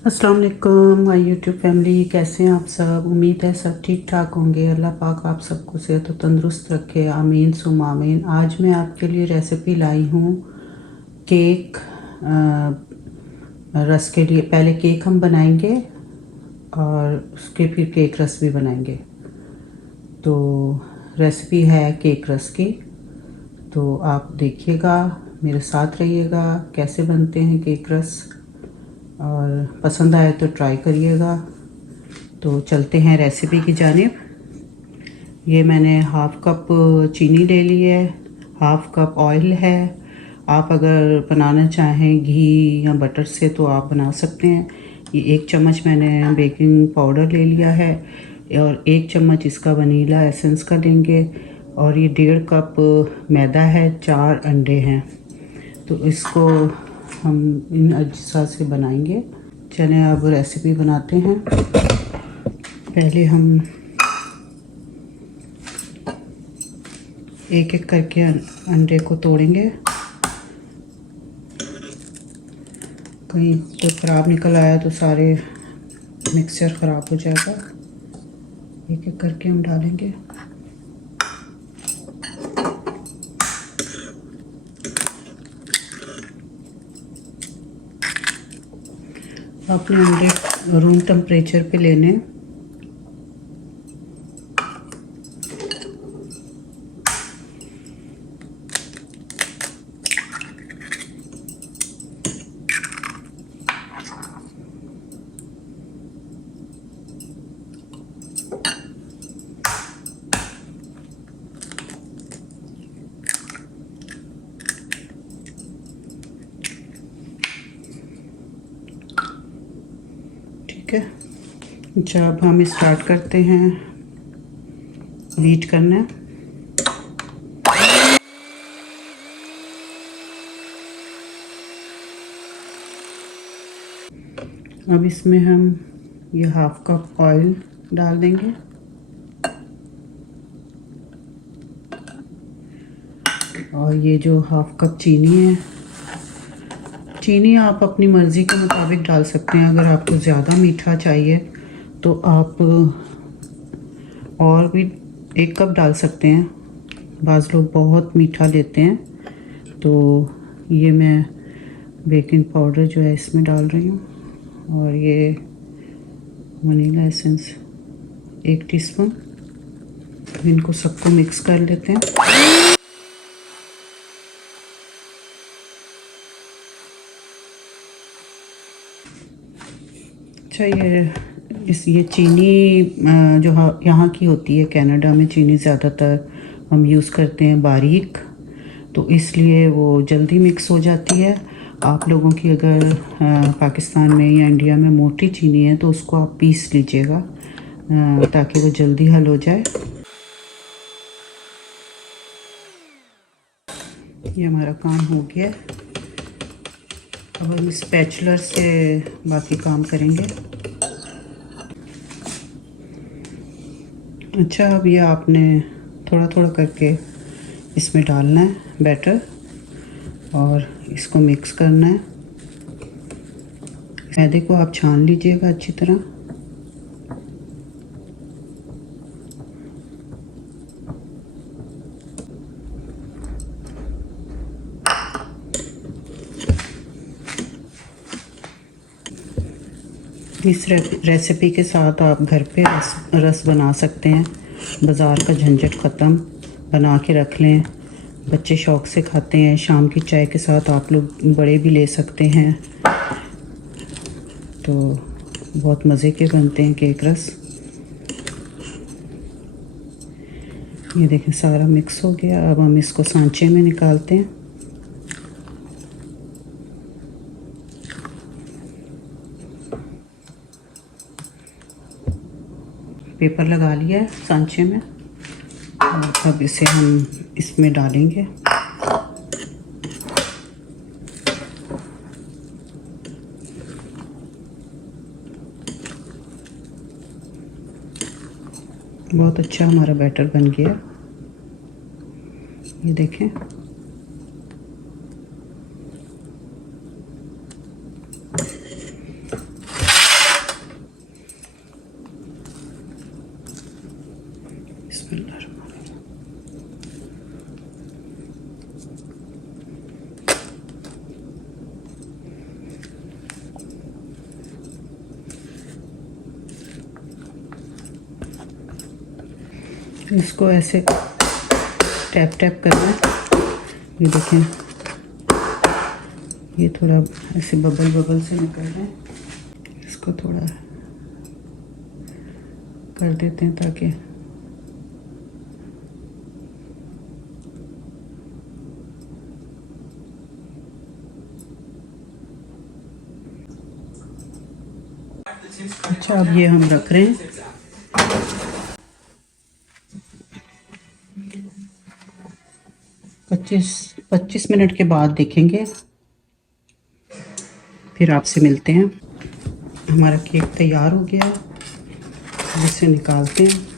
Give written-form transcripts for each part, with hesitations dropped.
अस्सलाम वालेकुम my YouTube family, कैसे हैं आप सब। उम्मीद है सब ठीक ठाक होंगे। अल्लाह पाक आप सबको सेहत और तंदुरुस्त रखे, आमीन सुम आमीन। आज मैं आपके लिए रेसिपी लाई हूँ केक रस के लिए। पहले केक हम बनाएंगे और उसके फिर केक रस भी बनाएंगे। तो रेसिपी है केक रस की, तो आप देखिएगा, मेरे साथ रहिएगा कैसे बनते हैं केक रस, और पसंद आए तो ट्राई करिएगा। तो चलते हैं रेसिपी की जानिब। ये मैंने हाफ़ कप चीनी ले ली है, हाफ़ कप ऑयल है। आप अगर बनाना चाहें घी या बटर से तो आप बना सकते हैं। ये 1 चम्मच मैंने बेकिंग पाउडर ले लिया है और 1 चम्मच इसका वनीला एसेंस का लेंगे। और ये 1.5 कप मैदा है, 4 अंडे हैं। तो इसको हम इन अज्जा से बनाएंगे। चलें अब रेसिपी बनाते हैं। पहले हम एक एक करके अंडे को तोड़ेंगे। कहीं तो ख़राब निकल आया तो सारे मिक्सचर ख़राब हो जाएगा। एक एक करके हम डालेंगे। अपने अंडे रूम टेम्परेचर पे लेने। ठीक है, जब हम स्टार्ट करते हैं बीट करना। अब इसमें हम ये हाफ़ कप ऑयल डाल देंगे। और ये जो हाफ़ कप चीनी है, चीनी आप अपनी मर्ज़ी के मुताबिक डाल सकते हैं। अगर आपको ज़्यादा मीठा चाहिए तो आप और भी 1 कप डाल सकते हैं। बाज़ लोग बहुत मीठा लेते हैं, तो ये मैं बेकिंग पाउडर जो है इसमें डाल रही हूँ। और ये वनीला एसेंस 1 टीस्पून। इनको सबको मिक्स कर लेते हैं। अच्छा, ये चीनी जो यहाँ की होती है, कनाडा में चीनी ज़्यादातर हम यूज़ करते हैं बारीक, तो इसलिए वो जल्दी मिक्स हो जाती है। आप लोगों की अगर पाकिस्तान में या इंडिया में मोटी चीनी है तो उसको आप पीस लीजिएगा ताकि वो जल्दी हल हो जाए। ये हमारा काम हो गया। अब हम स्पैचुलर से बाकी काम करेंगे। अच्छा, अब ये आपने थोड़ा थोड़ा करके इसमें डालना है बैटर और इसको मिक्स करना है। मैदे को आप छान लीजिएगा अच्छी तरह। इस रेसिपी के साथ आप घर पे रस बना सकते हैं। बाज़ार का झंझट ख़त्म, बना के रख लें। बच्चे शौक़ से खाते हैं। शाम की चाय के साथ आप लोग बड़े भी ले सकते हैं। तो बहुत मज़े के बनते हैं केक रस। ये देखें सारा मिक्स हो गया। अब हम इसको सांचे में निकालते हैं। पेपर लगा लिया है सांचे में और अब इसे हम इसमें डालेंगे। बहुत अच्छा हमारा बैटर बन गया, ये देखें। इसको ऐसे टैप टैप करना है। ये देखें, ये थोड़ा ऐसे बबल बबल से निकल रहे हैं। इसको थोड़ा कर देते हैं ताकि अच्छा, अब ये हम रख रहे हैं। पच्चीस मिनट के बाद देखेंगे, फिर आपसे मिलते हैं। हमारा केक तैयार हो गया, इसे निकालते हैं।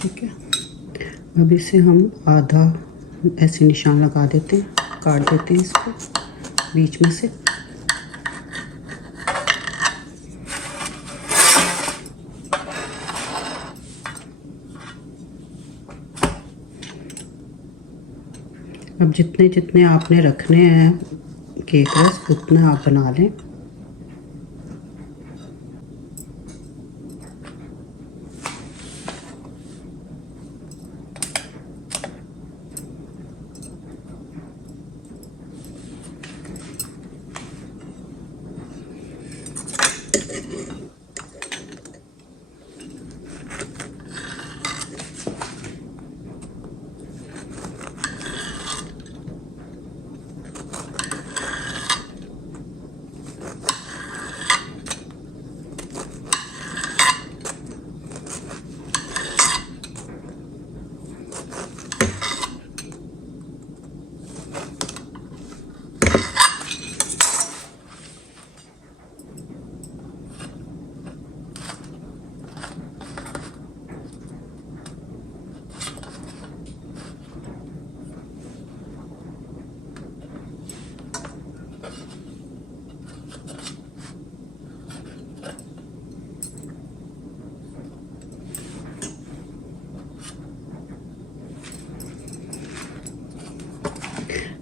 ठीक है, अब इसे हम आधा ऐसे निशान लगा देते हैं, काट देते हैं इसको बीच में से। अब जितने जितने आपने रखने हैं केक रस, उतना आप बना लें।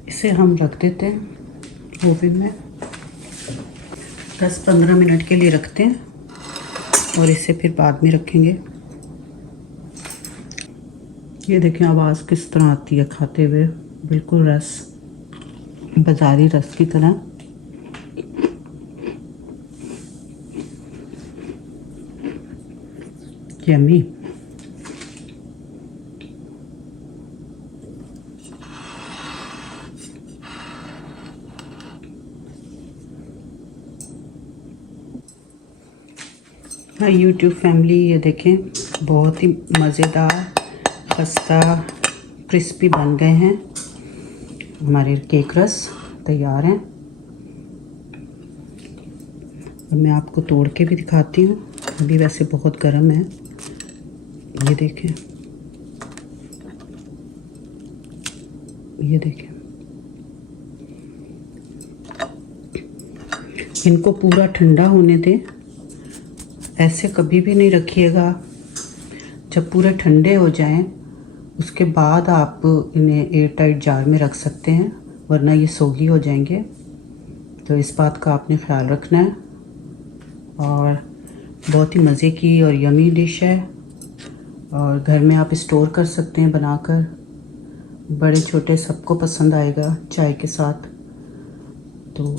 इसे हम रख देते हैं ओवन में, 10-15 मिनट के लिए रखते हैं और इसे फिर बाद में रखेंगे। ये देखें आवाज़ किस तरह आती है खाते हुए, बिल्कुल रस, बाजारी रस की तरह। यम्मी। हाँ यूट्यूब फैमिली, ये देखें बहुत ही मज़ेदार खस्ता क्रिस्पी बन गए हैं। हमारे केक रस तैयार हैं। और मैं आपको तोड़ के भी दिखाती हूँ, अभी वैसे बहुत गर्म है। ये देखें, ये देखें, इनको पूरा ठंडा होने दें, ऐसे कभी भी नहीं रखिएगा। जब पूरे ठंडे हो जाएं उसके बाद आप इन्हें एयर टाइट जार में रख सकते हैं, वरना ये सोगी हो जाएंगे। तो इस बात का आपने ख्याल रखना है। और बहुत ही मज़े की और यमी डिश है, और घर में आप स्टोर कर सकते हैं बनाकर। बड़े छोटे सबको पसंद आएगा चाय के साथ। तो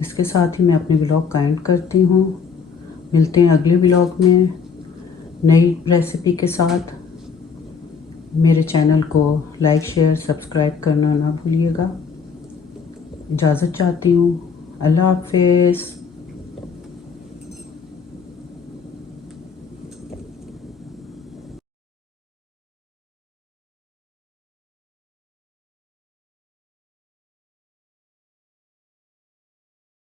इसके साथ ही मैं अपने व्लॉग का एंड करती हूँ। मिलते हैं अगले व्लॉग में नई रेसिपी के साथ। मेरे चैनल को लाइक शेयर सब्सक्राइब करना ना भूलिएगा। इजाज़त चाहती हूँ। अल्लाह हाफ़िज़।